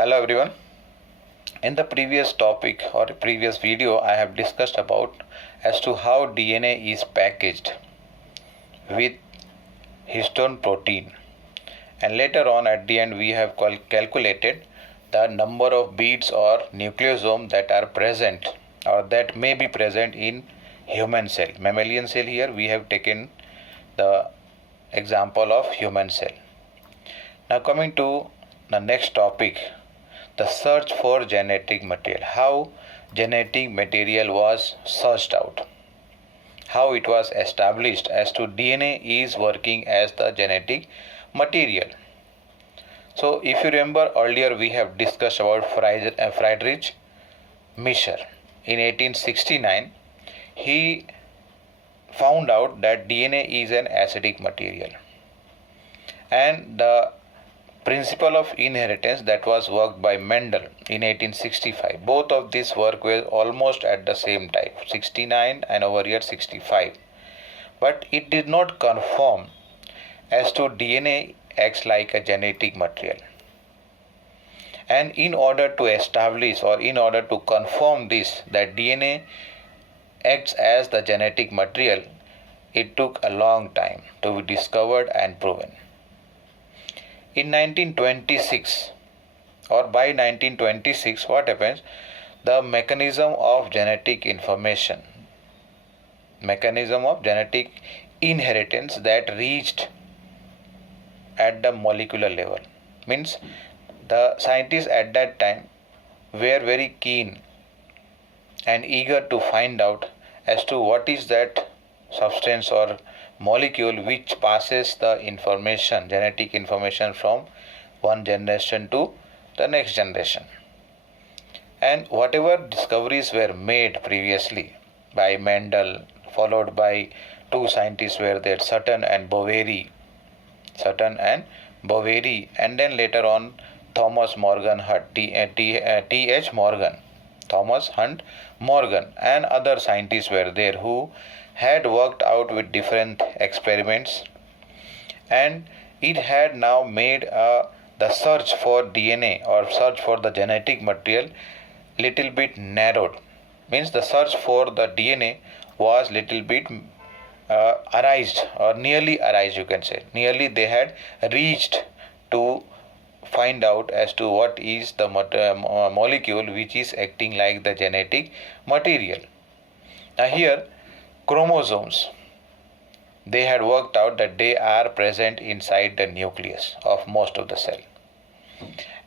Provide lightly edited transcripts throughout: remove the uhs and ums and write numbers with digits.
Hello everyone. In the previous topic or previous video, I have discussed about as to how DNA is packaged with histone protein, and later on at the end we have calculated the number of beads or nucleosome that are present or that may be present in human cell. Mammalian cell, here we have taken the example of human cell. Now coming to the next topic, the search for genetic material. How genetic material was searched out. How it was established as to DNA is working as the genetic material. So if you remember earlier we have discussed about Friedrich Mischer. In 1869 he found out that DNA is an acidic material, and the principle of inheritance that was worked by Mendel in 1865. Both of these work were almost at the same time, 69 and over here 65. But it did not confirm as to DNA acts like a genetic material. And in order to establish or in order to confirm this, that DNA acts as the genetic material, it took a long time to be discovered and proven. In 1926 or by 1926, what happens? The mechanism of genetic inheritance that reached at the molecular level. Means the scientists at that time were very keen and eager to find out as to what is that substance or molecule which passes the genetic information from one generation to the next generation. And whatever discoveries were made previously by Mendel, followed by two scientists were there, Sutton and Boveri, and then later on Thomas Hunt Morgan and other scientists were there who had worked out with different experiments, and it had now made the search for DNA or search for the genetic material little bit narrowed. Means the search for the DNA was little bit arised, or nearly arised, you can say. Nearly they had reached to find out as to what is the molecule which is acting like the genetic material. Now here, chromosomes, they had worked out that they are present inside the nucleus of most of the cell.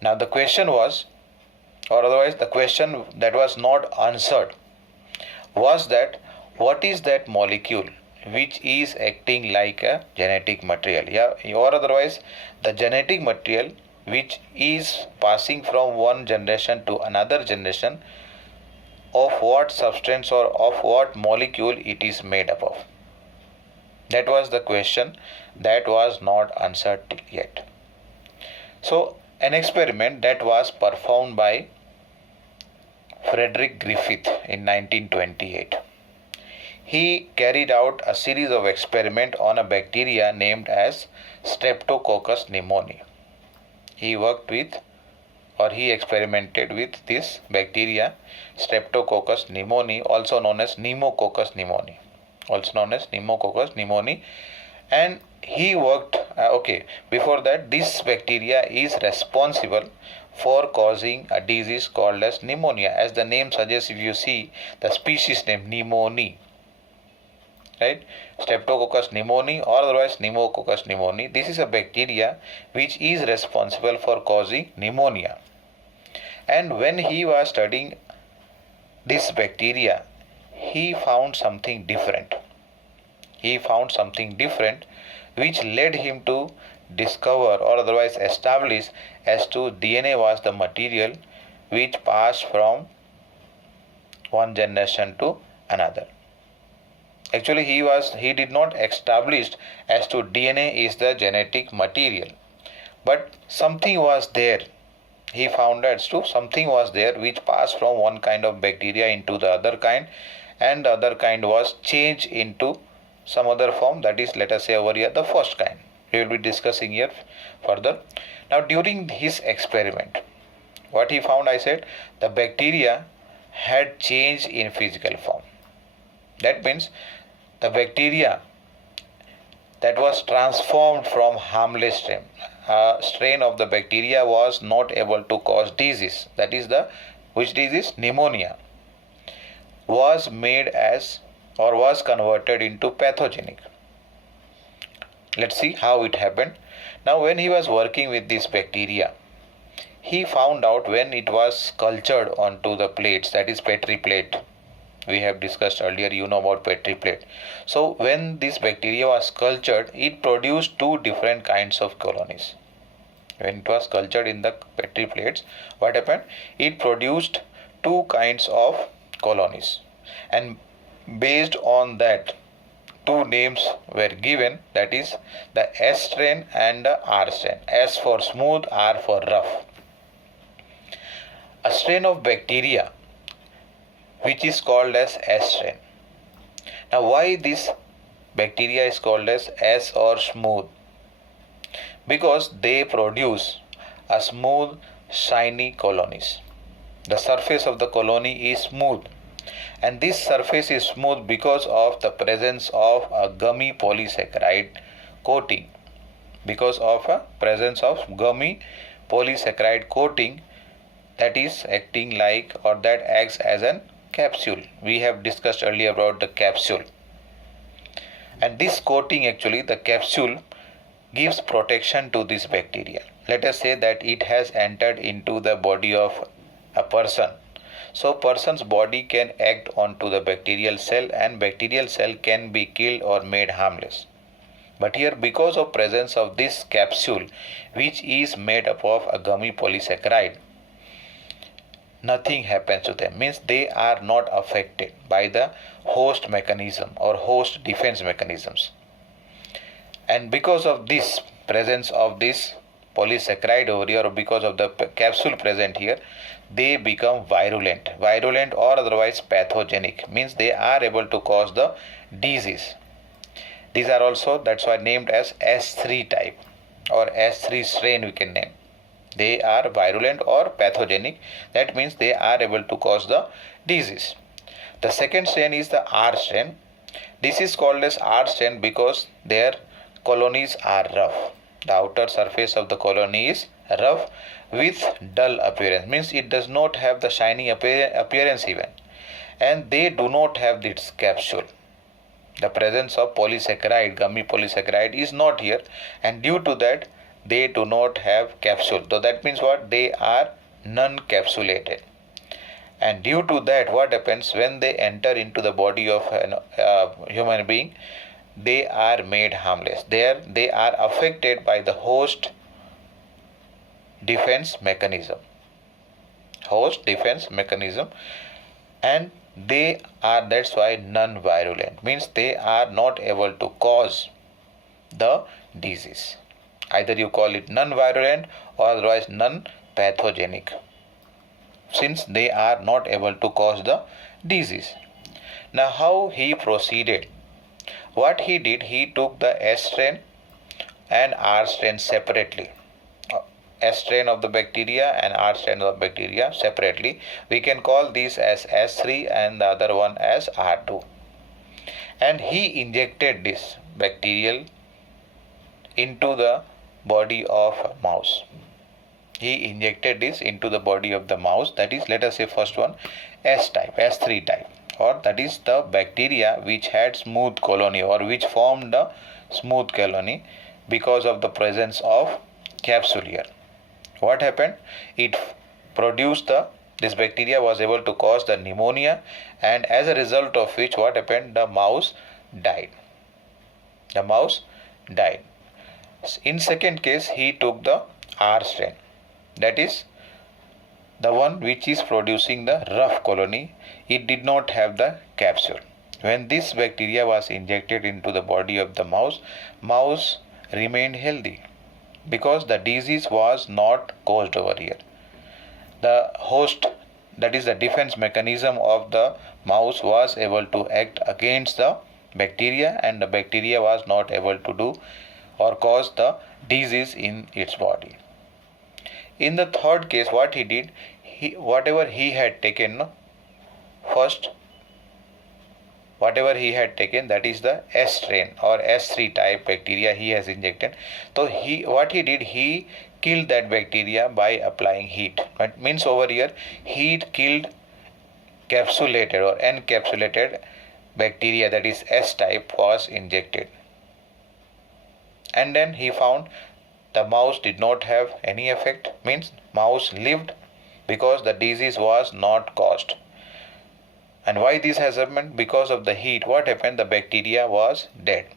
Now the question was, or otherwise the question that was not answered was that what is that molecule which is acting like a genetic material, or otherwise the genetic material which is passing from one generation to another generation, of what substance or of what molecule it is made up of. That was the question that was not answered yet. So an experiment that was performed by Frederick Griffith in 1928. He carried out a series of experiments on a bacteria named as Streptococcus pneumoniae. He experimented with this bacteria Streptococcus pneumoniae, also known as Pneumococcus pneumoniae, and he worked before that, this bacteria is responsible for causing a disease called as pneumonia. As the name suggests, if you see the species name, pneumoniae, right? Streptococcus pneumoniae or otherwise Pneumococcus pneumoniae. This is a bacteria which is responsible for causing pneumonia. And when he was studying this bacteria, he found something different. Which led him to discover or otherwise establish as to DNA was the material which passed from one generation to another. Actually, he did not establish as to DNA is the genetic material, but something was there. He found as to something was there which passed from one kind of bacteria into the other kind, and the other kind was changed into some other form, that is, let us say over here, the first kind. We will be discussing here further. Now, during his experiment, What he found, I said, the bacteria had changed in physical form. That means the bacteria that was transformed from harmless strain. A strain of the bacteria was not able to cause disease. That is the which disease? Pneumonia. Was made as or was converted into pathogenic. Let's see how it happened. Now, when he was working with this bacteria, he found out when it was cultured onto the plates, that is Petri plate. We have discussed earlier, you know about Petri plate. So when this bacteria was cultured, it produced two different kinds of colonies. When it was cultured in the Petri plates, what happened? It produced two kinds of colonies, and based on that, two names were given, that is the S strain and the R strain. S for smooth, R for rough. A strain of bacteria which is called as S strain. Now, why this bacteria is called as S or smooth? Because they produce a smooth, shiny colonies. The surface of the colony is smooth, and this surface is smooth because of the presence of a gummy polysaccharide coating. Because of a presence of gummy polysaccharide coating that is acting like, or that acts as an capsule. We have discussed earlier about the capsule. And this coating, actually the capsule, gives protection to this bacteria. Let us say that it has entered into the body of a person. So person's body can act onto the bacterial cell, and bacterial cell can be killed or made harmless. But here, because of presence of this capsule, which is made up of a gummy polysaccharide, nothing happens to them. Means they are not affected by the host mechanism or host defense mechanisms. And because of this presence of this polysaccharide over here, or because of the capsule present here, they become virulent or otherwise pathogenic. Means they are able to cause the disease. These are also, that's why named as S3 type or S3 strain we can name. They are virulent or pathogenic. That means they are able to cause the disease. The second strain is the R strain. This is called as R strain because their colonies are rough. The outer surface of the colony is rough with dull appearance. Means it does not have the shiny appearance even. And they do not have this capsule. The presence of polysaccharide, gummy polysaccharide is not here, and due to that they do not have capsule. So that means what? They are non-capsulated. And due to that, what happens when they enter into the body of a human being? They are made harmless. They are affected by the host defense mechanism. And they are, that's why, non-virulent. Means they are not able to cause the disease. Either you call it non-virulent or otherwise non-pathogenic, since they are not able to cause the disease. Now, how he proceeded? What he did, he took the S strain and R strain separately. S strain of the bacteria and R strain of the bacteria separately. We can call these as S3 and the other one as R2. And he injected this bacterial into the body of a mouse. He injected this into the body of the mouse. That is, let us say first one, S type, S3 type, or that is the bacteria which had smooth colony or which formed a smooth colony because of the presence of capsule here. What happened? It produced this bacteria was able to cause the pneumonia, and as a result of which, what happened? The mouse died. In second case, he took the R strain. That is the one which is producing the rough colony. It did not have the capsule. When this bacteria was injected into the body of the mouse remained healthy because the disease was not caused over here. The host, that is the defense mechanism of the mouse, was able to act against the bacteria, and the bacteria was not able to do or cause the disease in its body. In the third case, what he did, whatever he had taken, no, first, whatever he had taken, that is the S strain or S3 type bacteria he has injected. So what he did, he killed that bacteria by applying heat. It means over here, heat killed capsulated or encapsulated bacteria, that is S type, was injected. And then he found the mouse did not have any effect, means mouse lived because the disease was not caused. And why this has happened? Because of the heat, what happened? The bacteria was dead.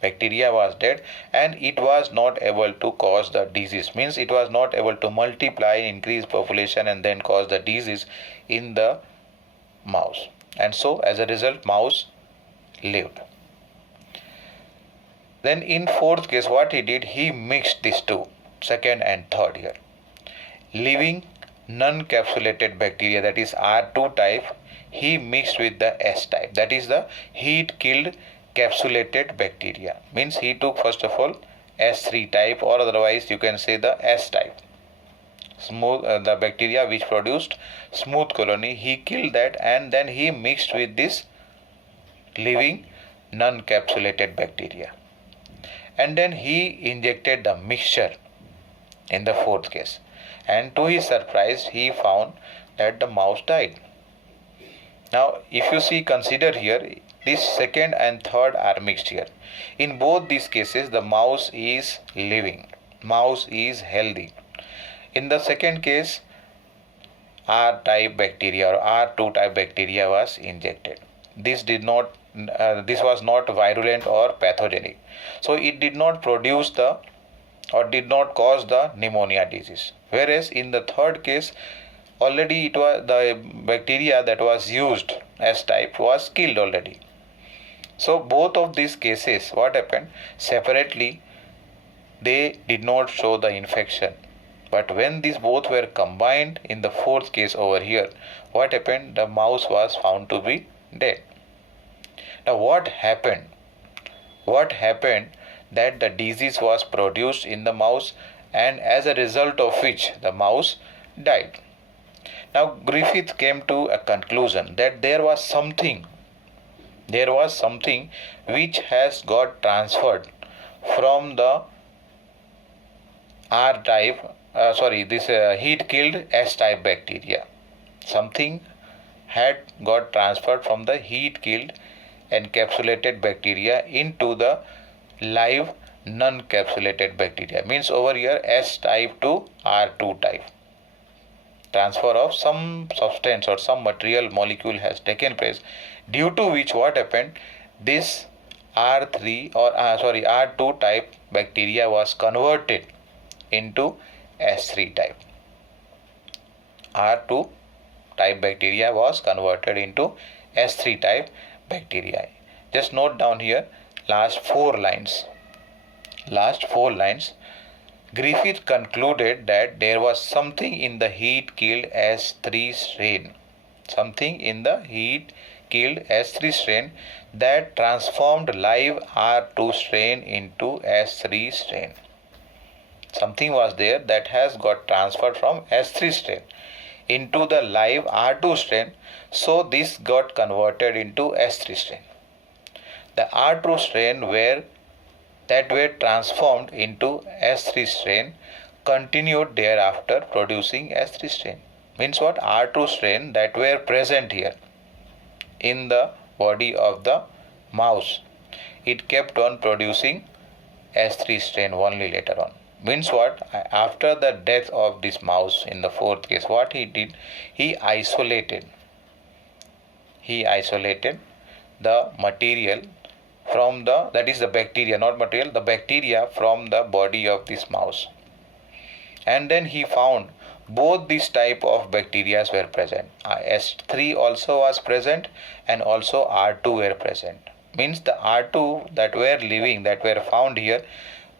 Bacteria was dead and it was not able to cause the disease, means it was not able to multiply, increase population and then cause the disease in the mouse. And so as a result, mouse lived. Then in fourth case, what he did, he mixed these two, second and third here. Living non-capsulated bacteria, that is R2 type, he mixed with the S type, that is the heat killed capsulated bacteria. Means he took first of all S3 type, or otherwise you can say the S type, smooth, the bacteria which produced smooth colony, he killed that and then he mixed with this living non-capsulated bacteria. And then he injected the mixture in the fourth case. And to his surprise, he found that the mouse died. Now, if you see, consider here, this second and third are mixed here. In both these cases, the mouse is living. Mouse is healthy. In the second case, R type bacteria or R2 type bacteria was injected. This was not virulent or pathogenic. So it did not produce did not cause the pneumonia disease. Whereas in the third case, already it was the bacteria that was used as type was killed already. So both of these cases, what happened? Separately, they did not show the infection. But when these both were combined in the fourth case over here, what happened? The mouse was found to be dead. Now what happened? What happened that the disease was produced in the mouse and as a result of which the mouse died. Now Griffith came to a conclusion that there was something which has got transferred from the R type, heat killed S type bacteria. Something had got transferred from the heat killed encapsulated bacteria into the live non-capsulated bacteria. Means over here S type to R2 type. Transfer of some substance or some material molecule has taken place, due to which what happened, this R2 type bacteria was converted into S3 type. R2 type bacteria was converted into S3 type bacteria. Just note down here last four lines. Griffith concluded that there was something in the heat killed S3 strain. Something in the heat killed S3 strain that transformed live R2 strain into S3 strain. Something was there that has got transferred from S3 strain into the live R2 strain. So this got converted into S3 strain. The R2 strain were transformed into S3 strain continued thereafter producing S3 strain. Means what? R2 strain that were present here in the body of the mouse, it kept on producing S3 strain only later on. Means what? After the death of this mouse in the fourth case, what he did, he isolated the material from the bacteria from the body of this mouse. And then he found both these type of bacteria were present. S3 also was present and also R2 were present. Means the R2 that were living, that were found here,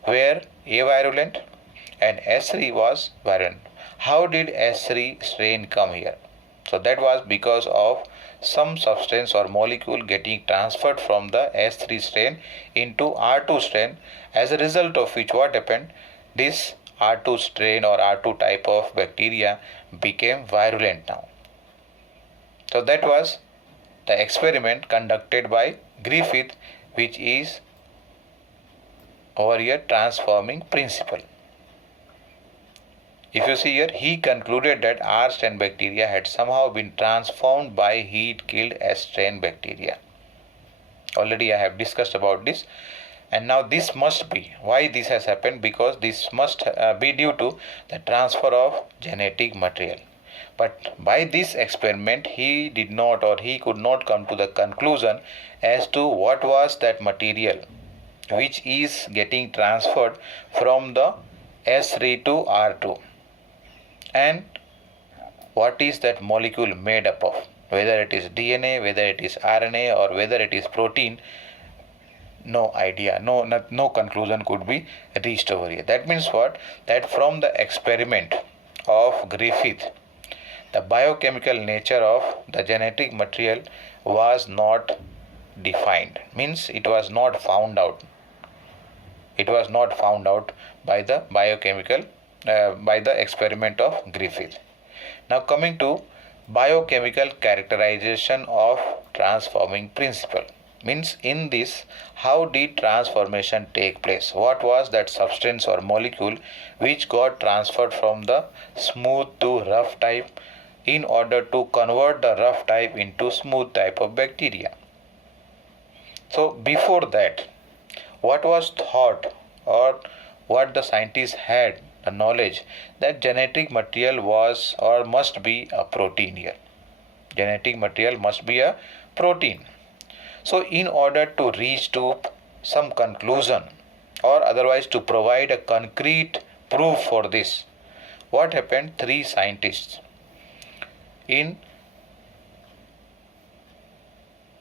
were avirulent and S3 was virulent. How did S3 strain come here? So that was because of some substance or molecule getting transferred from the S3 strain into R2 strain, as a result of which what happened, this R2 strain or R2 type of bacteria became virulent now. So that was the experiment conducted by Griffith, which is over here transforming principle. If you see here, he concluded that R strain bacteria had somehow been transformed by heat killed S strain bacteria. Already I have discussed about this, and now this must be why this has happened, because this must be due to the transfer of genetic material. But by this experiment he did not, or he could not come to the conclusion as to what was that material which is getting transferred from the S3 to R2, and what is that molecule made up of, whether it is DNA, whether it is RNA, or whether it is protein. No idea, no conclusion could be reached over here. That means what? That from the experiment of Griffith, the biochemical nature of the genetic material was not defined, means it was not found out. It was not found out by the biochemical by the experiment of Griffith. Now coming to biochemical characterization of transforming principle, means in this, how did transformation take place? What was that substance or molecule which got transferred from the smooth to rough type in order to convert the rough type into smooth type of bacteria? So before that, what was thought, or what the scientists had the knowledge, that genetic material was or must be a protein here. Genetic material must be a protein. So in order to reach to some conclusion, or otherwise to provide a concrete proof for this, what happened? Three scientists in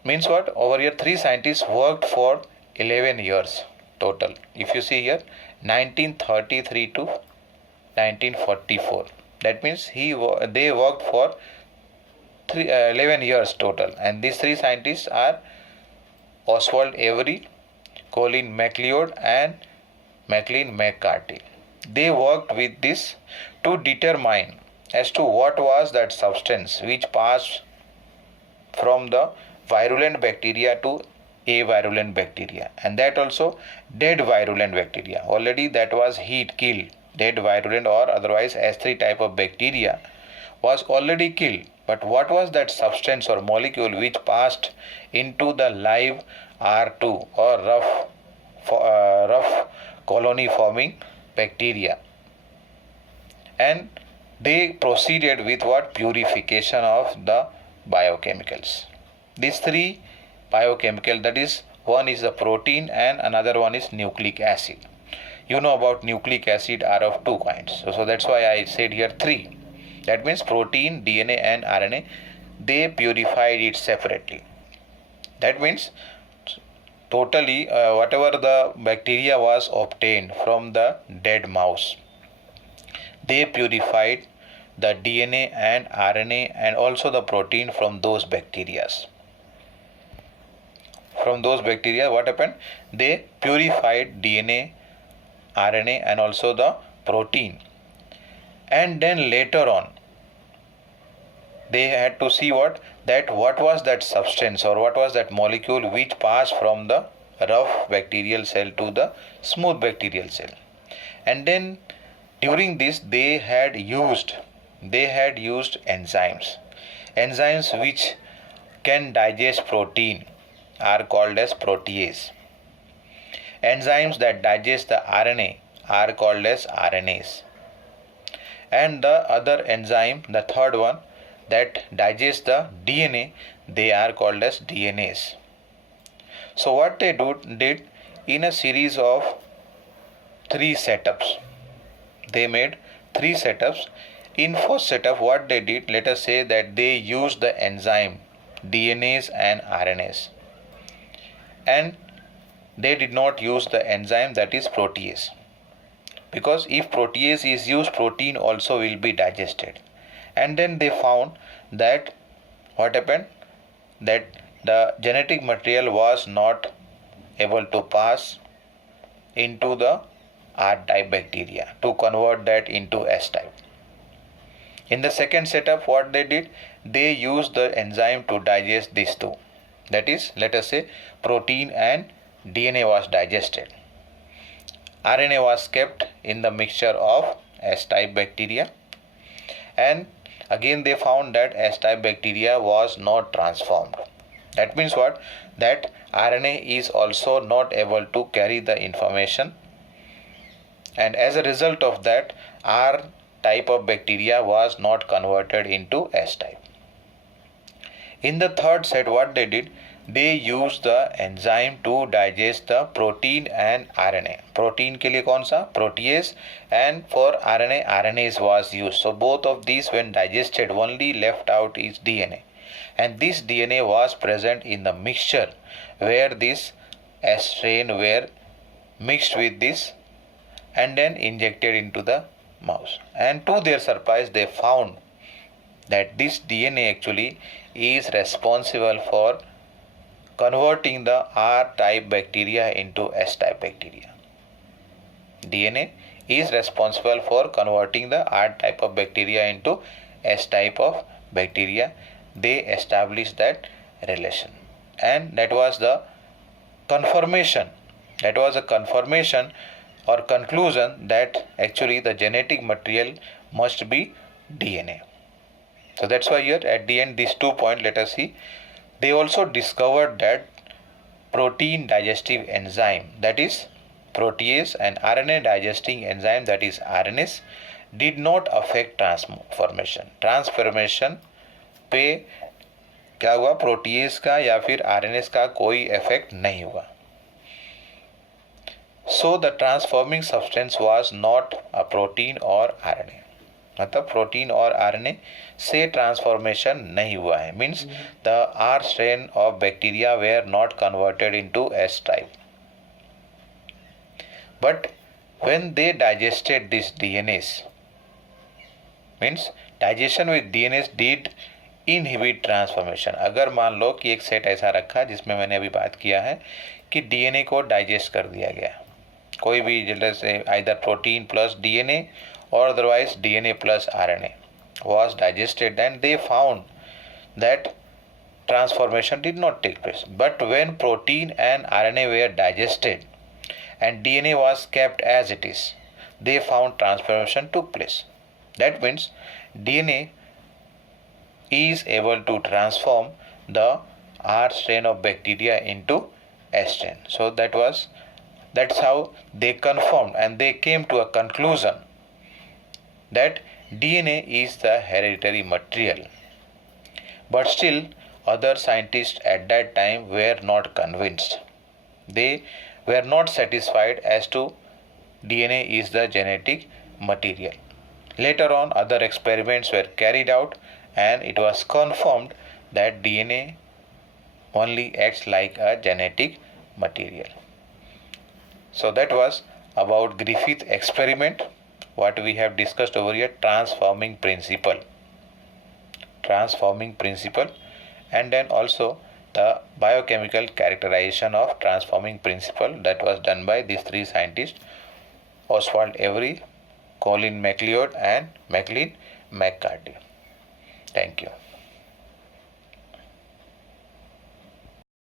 means what? Over here, three scientists worked for 11 years total. If you see here, 1933 to 1944. That means they worked for 11 years total. And these three scientists are Oswald Avery, Colin MacLeod, and Maclean McCarthy. They worked with this to determine as to what was that substance which passed from the virulent bacteria to avirulent bacteria, and that also dead virulent bacteria. Already that was heat killed. Dead virulent or otherwise S3 type of bacteria was already killed. But what was that substance or molecule which passed into the live R2 or rough colony forming bacteria? And they proceeded with what? Purification of the biochemicals. These three biochemical, that is, one is the protein and another one is nucleic acid. You know about nucleic acid are of two kinds. So that's why I said here three. That means protein, DNA and RNA, they purified it separately. That means totally whatever the bacteria was obtained from the dead mouse, they purified the DNA and RNA and also the protein from those bacteria. From those bacteria, what happened? They purified DNA, RNA and also the protein. And then later on, they had to see what was that substance or what was that molecule which passed from the rough bacterial cell to the smooth bacterial cell. And then during this they had used enzymes which can digest protein are called as protease. Enzymes that digest the RNA are called as RNase. And the other enzyme, the third one, that digests the DNA, they are called as DNase. So what they did in a series of three setups, they made three setups. In first setup, what they did, let us say that they used the enzyme DNase and RNase, and they did not use the enzyme that is protease, because if protease is used, protein also will be digested. And then they found that what happened, that the genetic material was not able to pass into the R-type bacteria to convert that into S-type. In the second setup, what they did, they used the enzyme to digest these two. That is, let us say protein and DNA was digested. RNA was kept in the mixture of S-type bacteria, and again they found that S-type bacteria was not transformed. That means what? That RNA is also not able to carry the information, and as a result of that, R type of bacteria was not converted into S type. In the third set, what they did, they used the enzyme to digest the protein and RNA. Protein के लिए कौन सा? Protease, and for RNA, RNase was used. So both of these when digested, only left out is DNA. And this DNA was present in the mixture where this S strain were mixed with this and then injected into the mouse. And to their surprise, they found that this DNA actually is responsible for converting the R-type bacteria into S-type bacteria. DNA is responsible for converting the R-type of bacteria into S-type of bacteria. They established that relation, and that was the confirmation. That was a confirmation or conclusion that actually the genetic material must be DNA. So that's why here at the end, these 2 points, let us see. They also discovered that protein digestive enzyme, that is protease, and RNA digesting enzyme, that is RNase, did not affect transformation. Transformation पे क्या हुआ? Protease का या फिर RNS का कोई effect नहीं हुआ. So the transforming substance was not a protein or RNA. मतलब प्रोटीन और आरएनए से ट्रांसफॉर्मेशन नहीं हुआ है. Means the R strain of bacteria were not converted into S type. But when they digested this DNAs, means digestion with DNAs did inhibit transformation. अगर मान लो कि एक सेट ऐसा रखा जिसमें मैंने अभी बात किया है कि डीएनए को डाइजेस्ट कर दिया गया, कोई भी जैसे either protein plus DNA or otherwise DNA plus RNA was digested, and they found that transformation did not take place. But when protein and RNA were digested and DNA was kept as it is, they found transformation took place. That means DNA is able to transform the R strain of bacteria into S strain. So that's how they confirmed, and they came to a conclusion that DNA is the hereditary material. But still, other scientists at that time were not convinced. They were not satisfied as to DNA is the genetic material. Later on, other experiments were carried out, and it was confirmed that DNA only acts like a genetic material. So that was about Griffith experiment. What we have discussed over here, transforming principle, and then also the biochemical characterization of transforming principle that was done by these three scientists, Oswald Avery, Colin MacLeod, and Maclean McCarthy. Thank you.